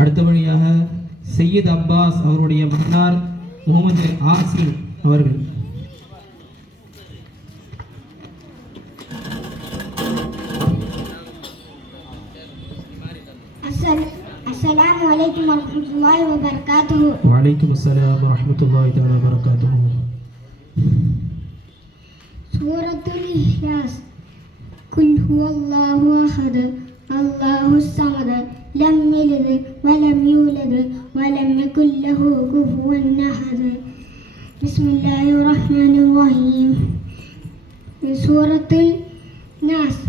அடுத்தபடியாக சையீத் அப்பாஸ் அவருடைய மகனார் முகமது ஆசிம் அவர்கள். அஸ்ஸலாமு அலைக்கும் வரஹ்மத்துல்லாஹி வபரகாத்துஹு. வலைக்கும் அஸ்ஸலாம் வரஹ்மத்துல்லாஹி தஆலா வபரகாத்துஹு. சூரத்துல் இஹ்லாஸ். குல் ஹுவல்லாஹு அஹத் அல்லாஹுஸ் ஸமத் லம் யலித் வலம் யூலத் வலம் யகுல் லஹு குஃபுவன் அஹத். பிஸ்மில்லாஹிர் ரஹ்மானிர் ரஹீம். சூரத்துல் நாஸ்.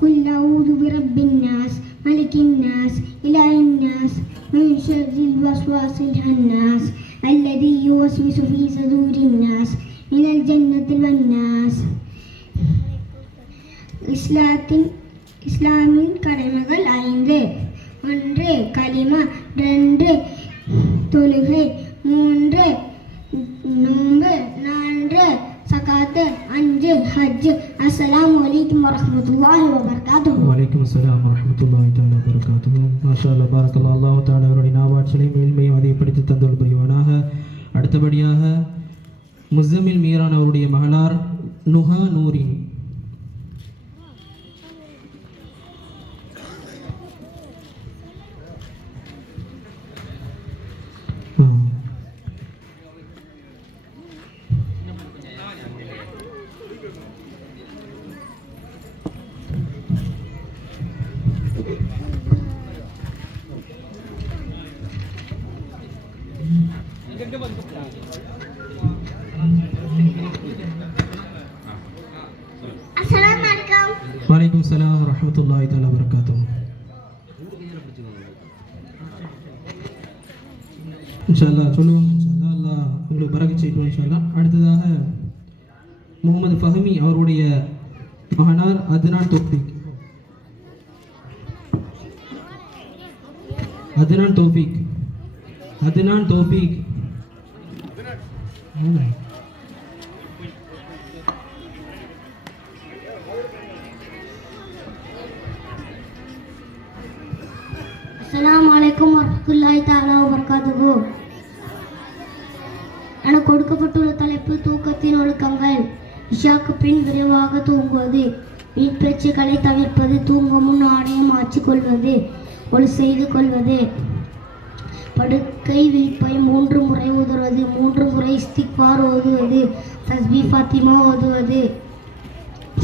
குல் அஊது பிரப்பின் நாஸ் மலிக்கின் நாஸ் இலாஹின் நாஸ் மின் ஷர்ரில் வஸ்வாஸில் ஹன்னாஸ் அல்லதி யுவஸ்விசு ஃபீ ஸதூரின் நாஸ் மினல் ஜன்னத்தி வன் நாஸ். இஸ்லாமின் கடமைகள் 5. 1 கலிமா, 2 தொழுகை, 3 நோன்பு, 4 சகாத்து, 5 ஹஜ். அஸ்ஸலாமு அலைக்கும் வரஹ்மத்துல்லாஹி வபரகாத்துஹு. வலைக்கும் அஸ்ஸலாம் வரஹ்மத்துல்லாஹி தஆலா வபரகாத்துஹு. மாஷா அல்லாஹ் பாரக்கல்லாஹு. அல்லாஹ் தஆலா அவருடைய நாவாற்றலையும் மேன்மையும் அதிகப்படுத்தி தந்தருள் புரிவானாக. அடுத்தபடியாக முஸம்மில் மீரான் அவருடைய மகளார் நுஹா நூரின். அஸ்ஸலாமு அலைக்கும். வலைக்கும் அஸ்ஸலாம் வரஹ்மத்துல்லாஹி தஆலா வபரகாத்துஹு. இன்ஷா அல்லாஹ் சொல்லுவாங்க. இன்ஷா அல்லாஹ் அல்லாஹ் உங்களுக்கு பரக்கத் செய்யட்டும் இன்ஷா அல்லாஹ். அடுத்ததாக முகமது ஃபஹமி அவருடைய மகனார் அத்னான் தௌஃபீக். அத்னான் தௌஃபீக். அத்னான் தௌஃபீக். அஸ்ஸலாமு அலைக்கும் வரஹ்மத்துல்லாஹி தஆலா வபரகாத்துஹு. எனக்கு கொடுக்கப்பட்டுள்ள தலைப்பு தூக்கத்தின் ஒழுக்கங்கள். இஷாக்கு பின் விரைவாக தூங்குவது, வீண் பேச்சுக்களை தவிர்ப்பது, தூங்கும் முன் ஆடையை மாற்றிக்கொள்வது, ஒளி செய்து கொள்வது, படுக்கை விழிப்பை 3 முறை ஓதுவது, 3 முறை இஸ்திக்ஃபார் ஓதுவது, தஸ்பீ ஃபாத்திமா ஓதுவது,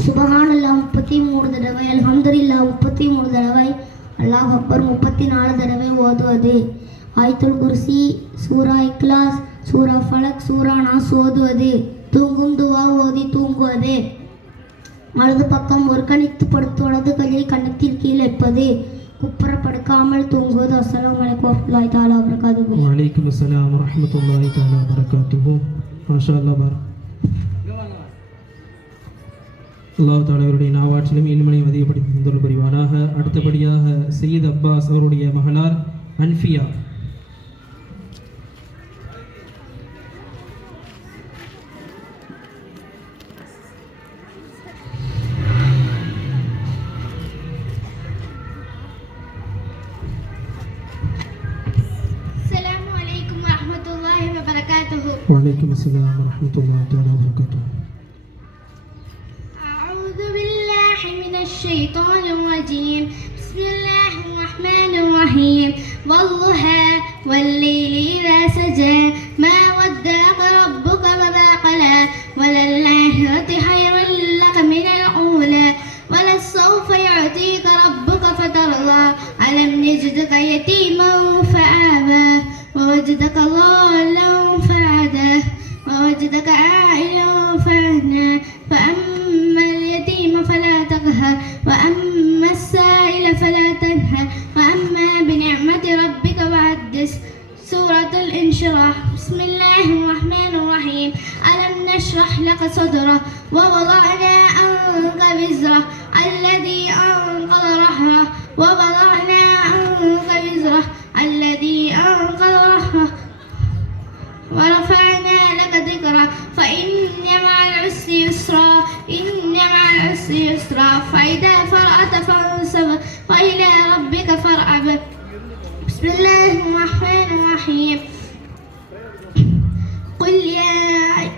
சுபஹானல்லாஹ் 33 தடவை, அல்ஹம்துலில்லாஹ் 33 தடவை, அல்லாஹ் அக்பர் 34 தடவை ஓதுவது, ஆயத்துல் குர்சி, சூரா இக்லாஸ், சூரா ஃபலக், சூரா நாஸ் ஓதுவது, தூங்கும் துவா ஓதி தூங்குவது, வலது பக்கம் ஒரு கணித்து படுத்து வலது கையை கன்னத்தில் கீழ் வைப்பது, குப்புற படுக்காமல் தூங்குவது. அஸ்ஸலாமு அலைக்கும் வரஹ்மத்துல்லாஹி தஆலா வபரகாத்துஹு. வலைக்கும் அஸ்ஸலாம் வரஹ்மத்துல்லாஹி தஆலா வபரகாத்துஹு. மாஷா அல்லாஹ் அல்லாஹ் தஆலா அவருடைய நாவாற்றிலும் இல்மையும் அதிகப்படுத்தி தந்தருள் புரிவானாக. அடுத்தபடியாக சையீத் அப்பாஸ் அவருடைய மகளார் அன்ஃபியா. அஸ்ஸலாமு அலைக்கும் வரஹ்மத்துல்லாஹி வபரகாத்துஹு. வலைக்கும் அஸ்ஸலாம் வரஹ்மத்துல்லாஹி தஆலா வபரகாத்துஹு. أعوذ بالله من الشيطان الرجيم. بسم الله الرحمن الرحيم. والضحى والليل إذا سجى ما ودعك ربك وما قلى وللآخرة خير لك من الأولى ولسوف يعطيك ربك فترضى ألم يجدك يتيما فآوى ووجدك ضالا فهدى ووجدك عائلا فأغنى فأما اليتيم فلا تقهر وأما السائل فلا تنهر وأما بنعمة ربك فحدث. سورة الانشراح. بسم الله الرحمن الرحيم. ألم نشرح لك صدرك ووضعنا عنك وزرك الذي أنقض ظهرك ووضعنا عنك وزرك الذي أنقض ظهرك ورفعنا لك ذكرك فإن مع العسر يسرا إن مع العسر يسرا فإذا فرغت فانصب وإلى ربك فارغب. بسم بسم الله الرحمن الرحيم. قل يا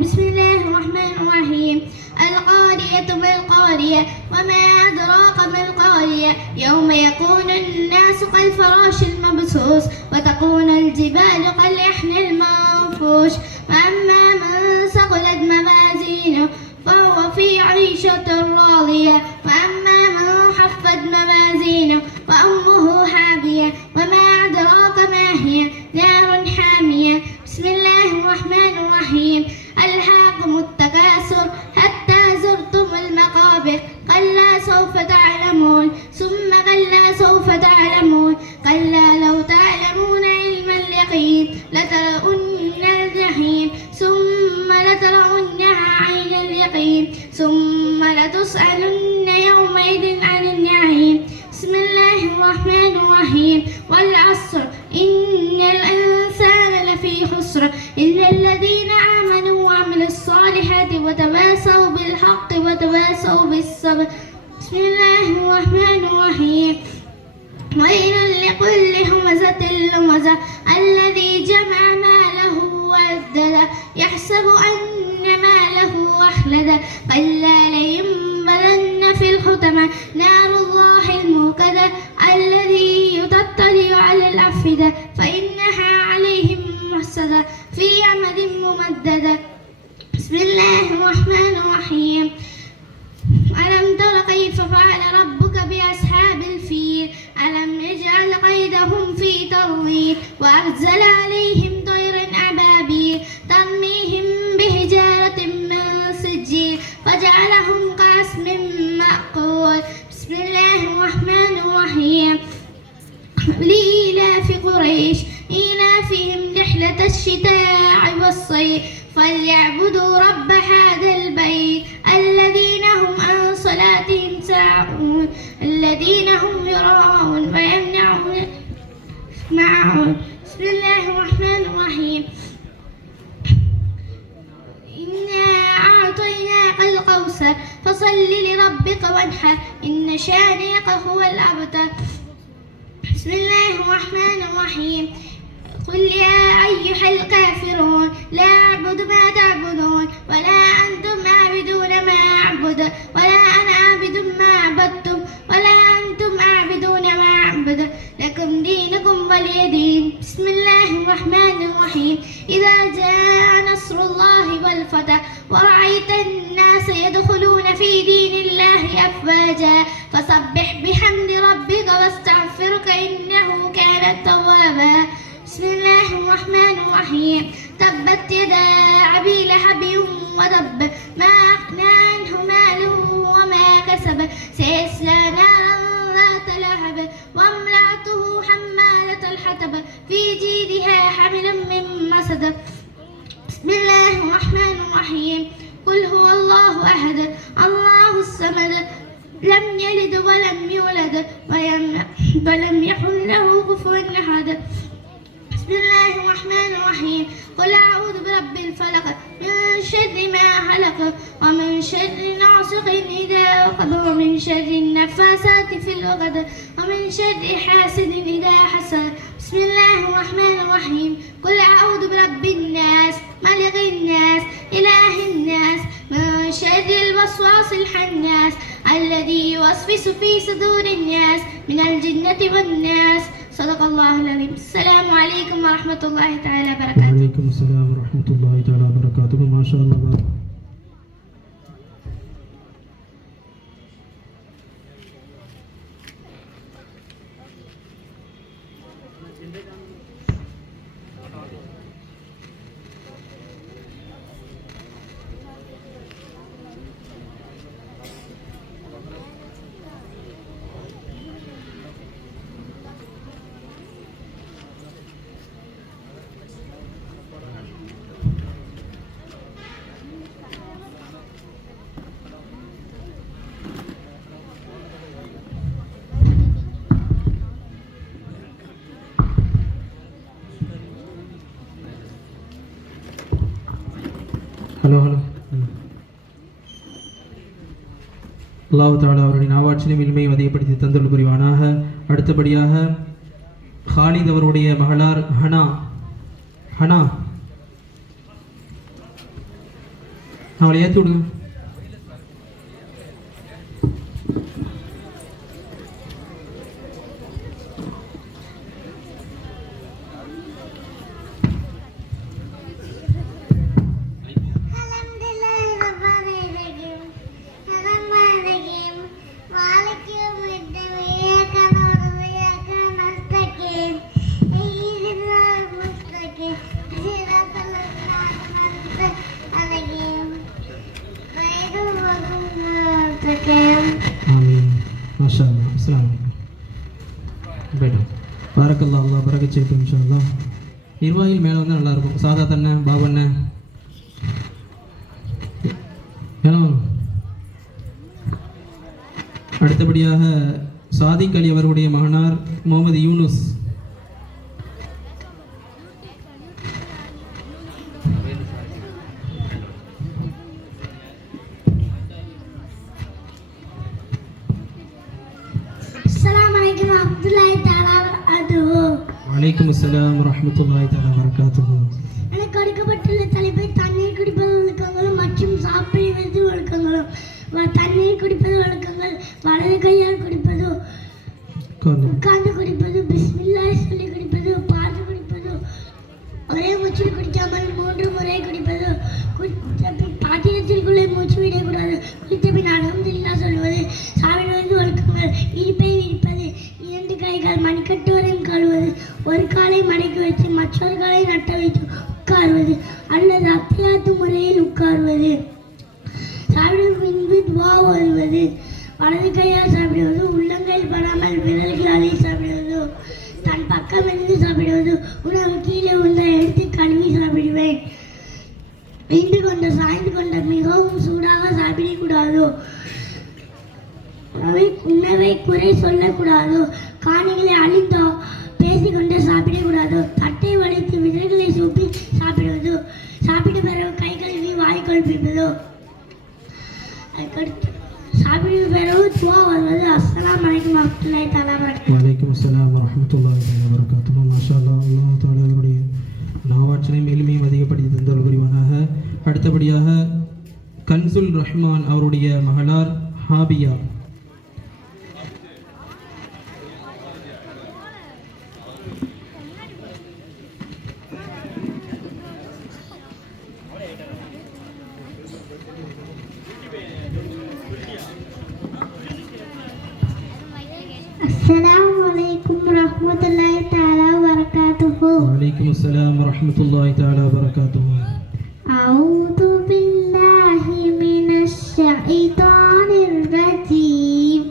بسم الله الرحمن الرحيم. القارية ما القارية وما أدراك ما القارية يوم يكون الناس كالفراش المبثوث وتكون الجبال كالعهن المنفوش وأما من ثقلت موازينه فهو في عيشة راضية وأما من خفت موازينه فأمه هاوية وما أدراك ما هي نار حامية. بسم الله الرحمن الرحيم. ألهاكم التكاثر حتى زرتم المقابر كلا سوف تعلمون ثم كلا سوف تعلمون كلا لو تعلمون علم اليقين لترون الجحيم ثم لترونها عين اليقين ثم لتسألن يومئذ عن النعيم. بسم الله الرحمن الرحيم. والعصر إن الإنسان لفي خسر إلا الذين آمنوا وعملوا الصالحات وتواصوا بالحق وتواصوا بالصبر. بسم الله الرحمن الرحيم. ويل لكل همزة لمزة الذي جمع ماله وعدده يحسب أن ماله أخلده كلا لينبذن في الحطمة نار الله الموقدة الذي تطلع على الأفئدة فإنها عليهم مؤصدة في أمد ممددة. بسم الله الرحمن الرحيم. ألم تر كيف فعل ربك بأصحاب الفيل ألم يجعل كيدهم في تضليل وأرسل عليهم طيرا أبابيل ترميهم بحجارة من سجيل فجعلهم كعصف مأكول. بسم الله الرحمن الرحيم. لإيلاف قريش إيلافهم رحلة الشتاء والصيف فليعبدوا رب هذا البيت الذين هم عن صلاتهم ساهون الذين هم يراءون ويمنعون معهم. بسم الله الرحمن الرحيم. إنا أعطيناك الكوثر فصل لربك وانحر إن شانئك هو الأبتر. بسم الله الرحمن الرحيم. قل يا أيها الكافرون لا أعبد ما تعبدون ولا أنتم عابدون ما أعبد ولا أنا عابد ما عبدتم ولا أنتم عابدون ما أعبد لكم دينكم ولي دين. بسم الله الرحمن الرحيم. إذا جاء نصر الله والفتح ورأيت الناس يدخلون في دين الله أفواجا فسبح بحمد ربك واستغفرك إنه كان توابا. بسم الله الرحمن الرحيم. تبت يدا أبي لهب وتب ما أغنى عنه ماله وما كسب سيصلى نارا ذات لهب وامرأته حمالة الحطب في جيدها حبل من مسد. بسم الله الرحمن الرحيم. قل هو الله أحد الله الصمد لم يلد ولم يولد ولم يكن له كفوا أحد. بسم الله الرحمن الرحيم. قل أعوذ برب الفلق من شر ما خلق ومن شر غاسق إذا وقب ومن شر النفاثات في العقد ومن شر حاسد إذا حسد. بسم الله الرحمن الرحيم. قل أعوذ برب الناس ملك الناس إله الناس من شر الوسواس الخناس الذي يوسوس في صدور الناس من الجنة والناس. صدق الله العظيم. السلام عليكم ورحمة الله تعالى وبركاته. وعليكم السلام ورحمة الله تعالى وبركاته. ما شاء الله. ஹலோ அல்லாஹ் தஆலா அவருடைய நாவாட்சியும் இல்மையும் அதிகப்படுத்தி தந்தருள் புரிவானாக. அடுத்தபடியாக ஹாலித் அவருடைய மகளார் ஹனா அவளை ஏற்றி விடுங்க. ஆமீன். மாஷா அல்லாஹ். அஸ்ஸலாமு அலைக்கும். போய்ட்டோம். பாரக்கல்லாஹ். அல்லாஹ் பரக்கத் செய்யட்டும் இன்ஷா அல்லாஹ். நிர்வாகிகள் மேலே வந்தால் நல்லாயிருக்கும். சாதா தண்ணே பாபண்ணே ஏன்னா அடுத்தபடியாக சாதிக் அலி அவர்களுடைய மகனார் முகமது யூனுஸ். வலைக்கும் அஸ்ஸலாம் வரஹ்மத்துல்லாஹி தஆலா வபரகாத்துஹு. எனக்கு கொடுக்கப்பட்டுள்ள தலைப்பை தண்ணீர் குடிப்பது ஒழுக்கங்களும் மற்றும் சாப்பிடுவது ஒழுக்கங்களும். தண்ணீர் குடிப்பது ஒழுக்கங்கள்: வலது கையால் குடிப்பது, உட்கார்ந்து குடிப்பது, பிஸ்மில்லாஹ் சொல்லி குடிப்பது, பார்த்து குடிப்பது, ஒரே மூச்சில் குடிக்காமல் 3 முறை குடிப்பது, பாத்திரத்திற்குள்ளே மூச்சு விடக்கூடாது, குடித்த பின் அல்ஹம்துலில்லாஹ் சொல்வது, சாப்பிடுவது ஒழுக்கங்கள்: இனிப்பை விரிப்பது, 2 கைகள் மணிக்கட்டுவரையும் கழுவது, ஒரு காலை மடக்கி வைத்து மற்றொரு காலை நட்ட வைத்து உட்காருவது அல்லது அத்தியாத்து முறையில் உட்காருவது, சாப்பிடும் பின்பு துவா ஓதுவது, வலது கையால் சாப்பிடுவது, உள்ளங்கையில் படாமல் விரல்களால் சாப்பிடுவது, தன் பக்கம் இருந்து சாப்பிடுவது, உணவு கீழே உள்ள எடுத்து கழுவி சாப்பிடுவேன், நின்று கொண்ட சாய்ந்து கொண்ட மிகவும் சூடாக சாப்பிடக்கூடாது, உணவை குறை சொல்லக்கூடாது, காணிகளை அழித்தோ பேசிக்கொண்டு சாப்பிடக்கூடாது, தட்டை வளைத்து விரல்களை சூப்பி சாப்பிடுவது, சாப்பிட்ட பிறகு கை கழுவி வாய் கழுவிப்பது, சாப்பிட்ட பிறகு துவா வருவது. அஸ்ஸலாமு அலைக்கும் வரஹ்மத்துல்லாஹி தஆலா வபரகாத்துஹு. வலைக்கும் அஸ்ஸலாம் வரஹ்மத்துல்லாஹி தஆலா வபரகாத்துஹு. மாஷா அல்லாஹ். அல்லாஹ் தஆலா அவருடைய நாவாற்றலையும் எளிமையும் அதிகப்படுத்தி தந்தல் புரிவானாக. அடுத்தபடியாக கன்சுல் ரஹ்மான் அவருடைய மகளார் ஹாபியா. அஸ்ஸலாமு அலைக்கும் வரஹ்மத்துல்லாஹி தஆலா வபரகாத்துஹு. வலைக்கும் அஸ்ஸலாம் வரஹ்மத்துல்லாஹி தஆலா வபரகாத்துஹு. அஊது பில்லாஹி மினஷ் ஷைத்தானிர் ரஜீம்.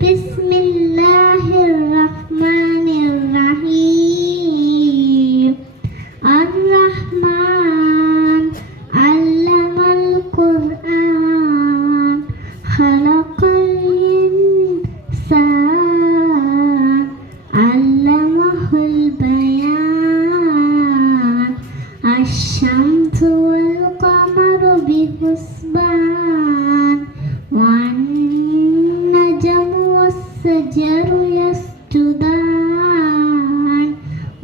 பிஸ்மில்லாஹிர் ரஹ்மானிர் ரஹீம். அர்-ரஹ்மான் அல்லமல் குர்ஆன் خلقல் இன்சான் அல்லமஹுல் பயான். அஷ்-ஷம்ஸு வல் கமரு பிஹுஸ்பான். வன்-நஜ்மு வஸ்-ஷஜரு யஸ்ஜுதான்.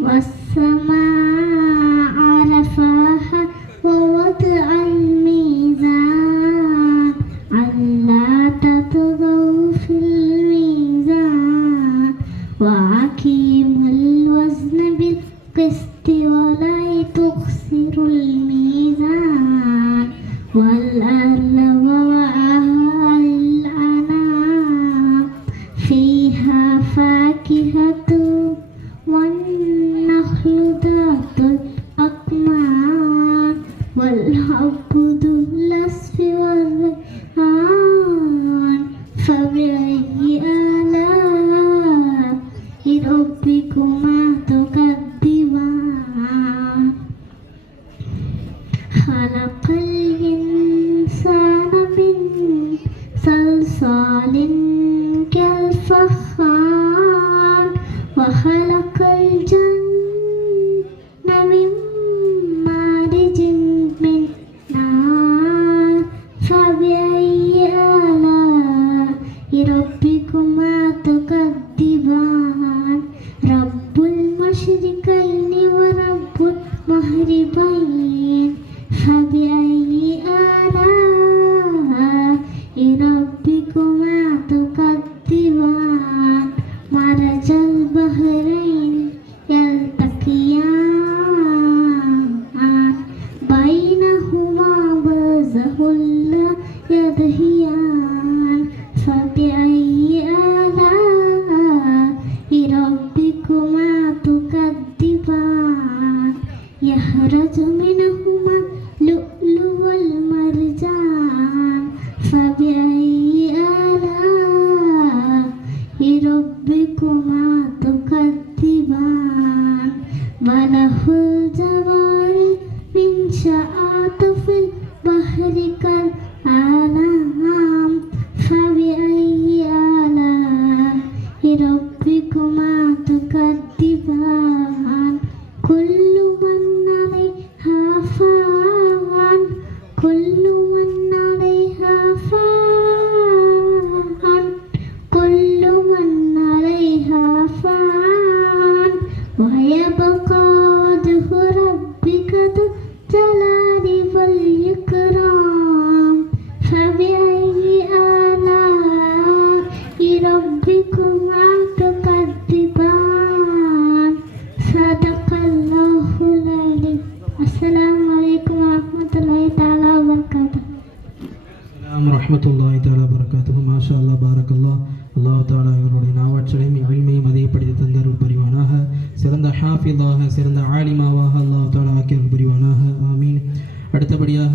வஸ்-ஸமாஅ ரஃபஅஹா வவதஅல் மீஸான். அல்லா தத்கவ் ஃபில் மீஸான். வஅகீமுல் வஸ்ன பில் கிஸ்தி வலா துக்ஸிருல் மீஸான். வல்-அர்ض வவஅஹா லில்-அனாம். ஃபீஹா ஃபாகிஹத்துன் வன்-நஹ்லு ذاتُ الأكمام. والحب ذو العصف والريحان. فبأي آلاء ربكما تكذبان. خلق الإنسان من صلصال كالفخار. وخلق الجنة من مارج من نار. فبأي آلاء ربكما تكذبان. رب وله الجوار من شعاطف البحر كالأعلام فبأي آلاء ربكما تكذبان كل من عليها فان كل من عليها فان كل من عليها فان ويبقى وجه ربك ذو الجلال والإكرام فبأي آلاء ربكما تكذبان صدق الله العظيم. السلام عليكم ورحمة الله تعالى وبركاته. அஸ்ஸலாமு வரஹ்மத்துல்லாஹி தஆலா பரகாத்துஹு. மாஷா அல்லாஹ் பாரக்கல்லாஹ். அல்லாஹ் தஆலா இவருடைய நாவாற்றலையும் இல்மையும் அதிகப்படுத்தி தந்தருள் புரிவானாக. சிறந்த ஹாஃபிதாக சிறந்த ஆலிமாவாக அல்லாஹ் தஆலா ஆக்கியருள் புரிவானாக. ஆமீன். அடுத்தபடியாக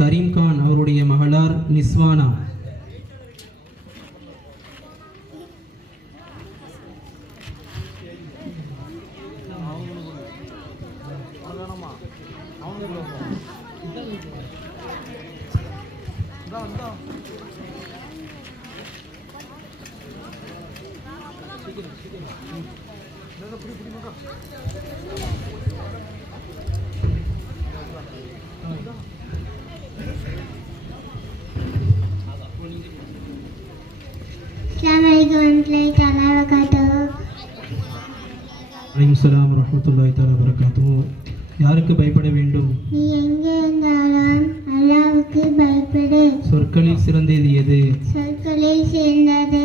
கரீம் கான் அவருடைய மகளார் நிஸ்வானா. அலைஹிஸ்ஸலாம் வரஹ்மத்துல்லாஹி தஆலா பரகாத்துஹு. யாருக்கு பயப்பட வேண்டும்? நீ எங்கே இருந்தாலும் அல்லாஹ்வுக்கு பயப்படு. சொற்களில் சிறந்தது எது? சொற்களில் சேர்ந்தது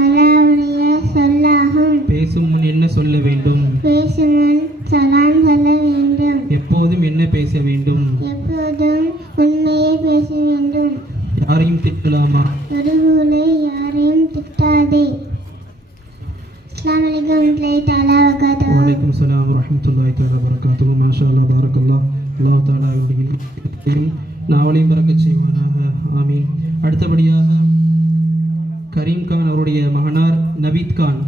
அல்லாஹ்வுடைய சொல்லாகும். பேசும் முன் என்ன சொல்ல வேண்டும்? பேசும் முன் சலாம் சொல்ல வேண்டும். எப்போதும் என்ன பேச வேண்டும்? எப்போதும் உண்மையை பேச வேண்டும். யாரையும் திட்டலாமா? ஒருவரை யாரையும் திட்டாதே. அஸ்ஸலாமு அலைக்கும் வரஹ்மத்துல்லாஹி தஆலா வபரகாத்துஹு. வலைக்கும் ஸலாம் வரஹ்மத்துல்லாஹி தஆலா பரகாத்துஹு. மாஷா அல்லாஹ் பாரக்கல்லாஹ். அல்லாஹ் தஆலா இவருடைய நாவலையும் பரக்கத் செய்வானாக. ஆமீன். அடுத்தபடியாக கரீம் கான் அவருடைய மகனார் நவீத் கான்.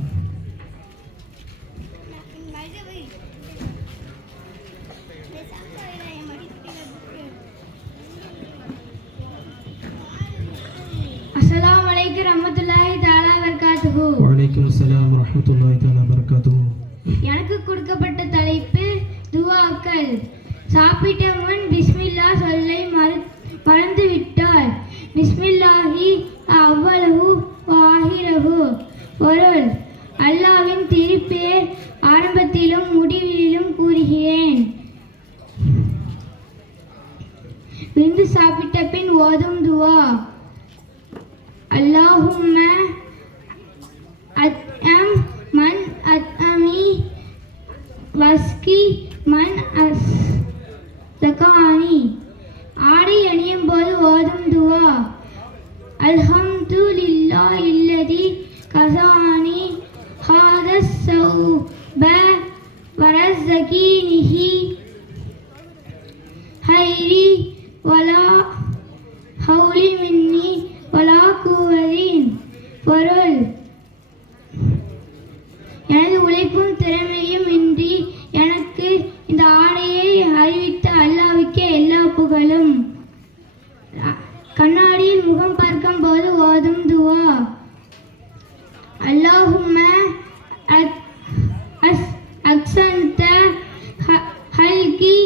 அஸ்ஸலாமு அலைக்கும் வரஹ்மத்துல்லாஹி தஆலா வபரகாத்துஹு. வலைக்கும் ஸலாம் வரஹ்மத்துல்லாஹி தஆலா பரகாத்துஹு. எனக்கு கொடுக்கப்பட்ட தலைப்பு துஆக்கள். சாப்பிட்ட முன் பிஸ்மில்லா சொல்லை மறந்து விட்டால் பிஸ்மில்லாஹி அவ்வலஹு வாஹிரஹு. பொருள்: அல்லாஹ்வின் திருப்பேர் ஆரம்பத்திலும் முடிவிலும் கூறுகிறேன். விருந்து சாப்பிட்ட பின் ஓதும் துவா: அல்லாஹும்ம அத்அம் மன் அத்அமி வஸ்கி மன் அஸ்தகானி. ஆடை அணியும் போது ஓதும் துவா: அல்ஹம்துலில்லாஹி அல்லதி கஸானி ஹாதஸ் ஸௌப வரஸகீனிஹி ஹைரி வலா ஹவுலி மின்னி வலா குவதின். பொருள்: எனது உழைப்பும் திறமையும் இன்றி எனக்கு இந்த ஆடையை அறிவித்த அல்லாஹ்வுக்கே எல்லா புகழும். கண்ணாடியில் முகம் பார்க்கும் போது ஓதும் துவா: அல்லாஹும்ம அக்ஸன்த ஹல்கி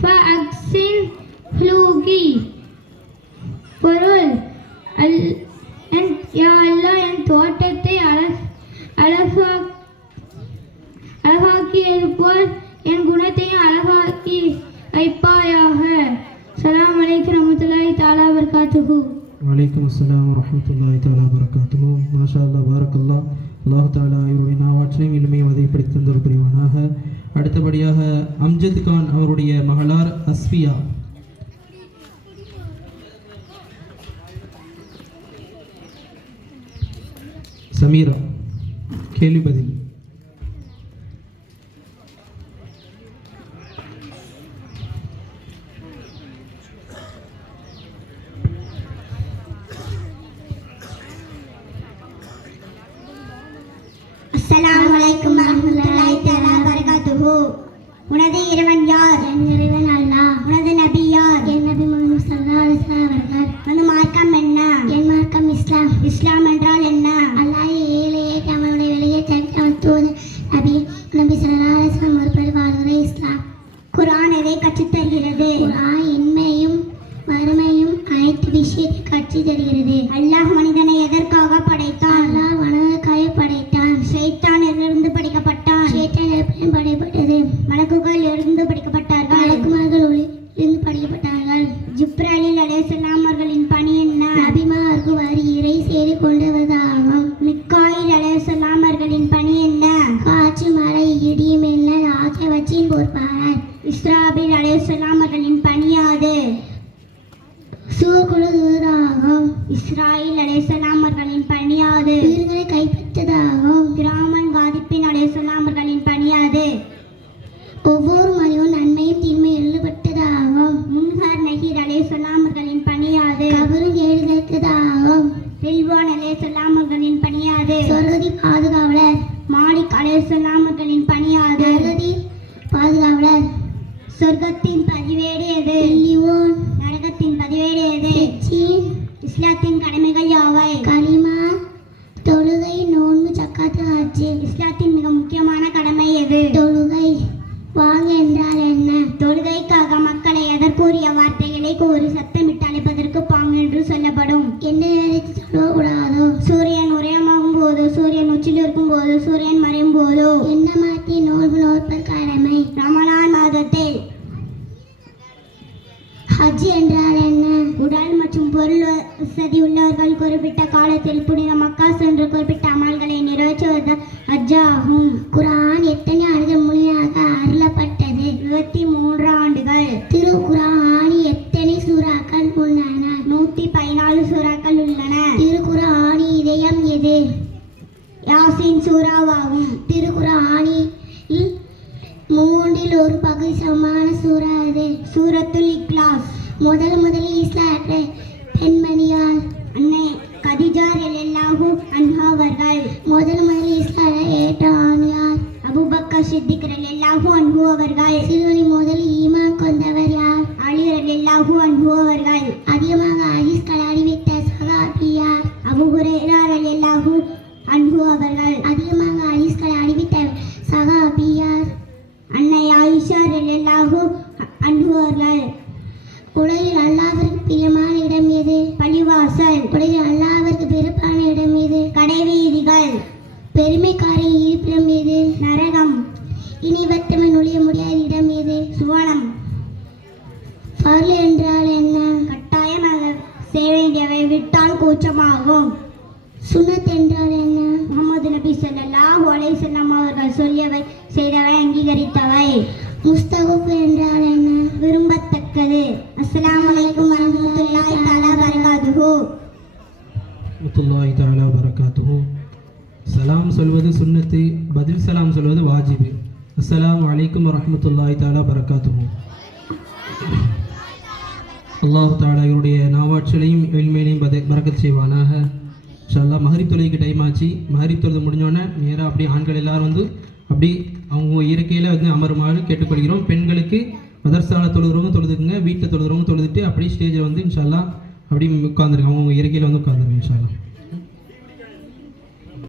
ஃபஅக்ஸின் ஹுலூகி. பொருள்: யா அல்லாஹ், என் தோட்டத்தை அழகாக்கியது போல் என் குணத்தையும் அழகாக்கி வைப்பாயாக. அஸ்ஸலாமு அலைக்கும் வரஹ்மத்துல்லாஹி தஆலா வபரகாத்துஹு. வலைக்கும் ஸலாம் வரஹ்மத்துல்லாஹி தஆலா பரகாத்துஹு. மாஷா அல்லாஹ் பாரக்கல்லாஹ். அல்லாஹ் தஆலா இவருடைய நாவாற்றலையும் இல்மையும் அதிகப்படுத்தி தந்தருள் புரிவானாக. அடுத்தபடியாக அம்ஜத் கான் அவருடைய மகளார் அஸ்ஃபியா. சமீரா. கேள்வி பதில். அஸ்ஸலாமு அலைக்கும் வரஹ்மத்துல்லாஹி தஆலா வபரகாத்துஹு. ஆகியவற்றின் பொறுப்பாளர். இஸ்ராபீல் அலைஹிஸ்ஸலாம் அவர்களின் பணியாது. சூர்குழு தூதராகும். இஸ்ராயில் அலைஹிஸ்ஸலாம் அவர்களின் பணியாது. உயிர்களை கைப்பற்றதாகும். கிராமன் காதிப்பின் அலைஹிஸ்ஸலாம் அவர்களின் பணியாது. ஒவ்வொரு மனிதனும் நன்மையும் தீமையும் எழுதப்பட்டதாகும். முன்ஹர் நஹீர் அலைஹிஸ்ஸலாம் அவர்களின் பணியாது. கபரும் எழுதப்பட்டதாகும். ரில்வான் அலைஹிஸ்ஸலாம் அவர்களின் பணியாது. சொர்க்கதி பாதுகாவலர். மாலிக் அலைஹிஸ்ஸலாம் அவர்களின் பணியாது. நரகதி பாதுகாவலர். சொர்க்கத்தின் பதிவேடு எது? லிவோன். நரகத்தின் பதிவேடு எது? இஸ்லாத்தின் கடமைகள் யாவை? கலிமா, தொழுகை, நோன்பு, ஜக்காத், ஹஜ். இஸ்லாத்தின் மிக முக்கியமான கடமை எது? தொழுகை. வாங்க என்றால் என்ன? தொழுகைக்காக மக்களை எதற்குரிய வார்த்தைகளை கூறி சத்தமிட்டு அழைப்பதற்கு பாங்கு என்று சொல்லப்படும். எந்த நேரத்தில் சொல்லக்கூடாதோ? சூரியன் உதயமாகும் போதோ, சூரியன் உச்சியில் இருக்கும் போதோ, சூரியன் மறையும் போதோ. என்ன மாற்றி நோன்பு நோற்பது கடமை? ரமலான் மாதத்தில். ஹஜ் என்றால் என்ன? உடல் மற்றும் பொருள் வசதி உள்ளவர்கள் குறிப்பிட்ட காலத்தில் புனித மக்கா சென்று குறிப்பிட்ட அமல்களை நிறைவேற்றுவது ஹஜ் ஆகும். குர்ஆன் எத்தனை ஆண்டுகள் முழுமையாக அருளப்பட்டது? 23 ஆண்டுகள். திருக்குர்ஆனில் எத்தனை சூறாக்கள் உள்ளன? 114 சூறாக்கள் உள்ளன. திருக்குர்ஆனின் இதயம் எது? யாசீன் சூறாவாகும். திருக்குர்ஆனில் 3 ஒரு பகுதி சமமான சூறா அது? சூரத்துல் இக்லாஸ். முதலில் இஸ்லாத்தை பெண்மணியார் அன்னை கதீஜா ரலியல்லாஹு அன்ஹா அவர்கள். முதலில் இஸ்லாத்தை ஏற்ற ஆண் யார்? அபூபக்கர் சித்திக் ரலியல்லாஹு அன்ஹு அவர்கள். சிறுவனில் முதலில் ஈமான் கொண்டவர் யார்? அலி ரலியல்லாஹு அன்ஹு அவர்கள். அதிகமாக ஹதீஸ்களை அறிவித்த சஹாபி யார்? அபூ ஹுரைரா ரலியல்லாஹு அன்ஹு அவர்கள். அதிகமாக ஹதீஸ்களை அறிவித்த சஹாபி யார்? அன்னை ஆயிஷா ரலியல்லாஹு அன்ஹு அவர்கள். உலகில் அல்லாஹ்விற்கு பிரியமான இடம் எது? பள்ளிவாசல். உலகில் அல்லாஹ்விற்கு வெறுப்பான இடம் எது? கடைவீதிகள். பெருமைக்காரின் இருப்பிடம் எது? நரகம். இனி வட்டமே நுழைய முடியாத இடம் எது? சுவனம். ஃபர்ல் என்றால் என்ன? கட்டாயமாக செய்ய வேண்டியவை விட்டால் கூச்சமாகும். சுன்னத் என்றால் என்ன? முஹம்மது நபி ஸல்லல்லாஹு அலைஹி வஸல்லம் அவர்கள் சொல்லியவை செய்தவை அங்கீகரித்தவை. முஸ்தஹப் என்றால் என்ன? விரும்பத்தக்கது. அஸ்ஸலாமு அலைக்கும் வரஹ்மத்துல்லாஹி தஆலா பரகாத்துஹு. வரஹ்மத்துல்லாஹி தஆலா பரகாத்துஹு. சலாம் சொல்வது சுன்னத்து, பதில் சலாம் சொல்வது வாஜிபு. அஸ்ஸலாமு அலைக்கும் வரஹ்மத்துல்லாஹி தஆலா பரகாத்துஹு. அல்லாஹ் தஆலா இவருடைய நாவாற்றலையும் எளிமையிலையும் பரக்கத் செய்வானாக. இன்ஷா அல்லாஹ் மஹரிப் தொழுகைக்கு டைம் ஆச்சு. மஹரிப் தொழுது முடிஞ்சோடனே நேராக அப்படியே ஆண்கள் எல்லாரும் வந்து அப்படி அவங்க இருக்கையில் வந்து அமருமாறு கேட்டுக்கொள்கிறோம். பெண்களுக்கு மதர்சால தொழுகிறவங்க தொழுதுக்குங்க, வீட்டில் தொழுகிறவங்க தொழுதுட்டு அப்படியே ஸ்டேஜில் வந்து இன்ஷா அல்லாஹ் அப்படி உட்காந்துருங்க, அவங்க இருக்கையில் வந்து உட்காந்துருங்க இன்ஷா அல்லாஹ்.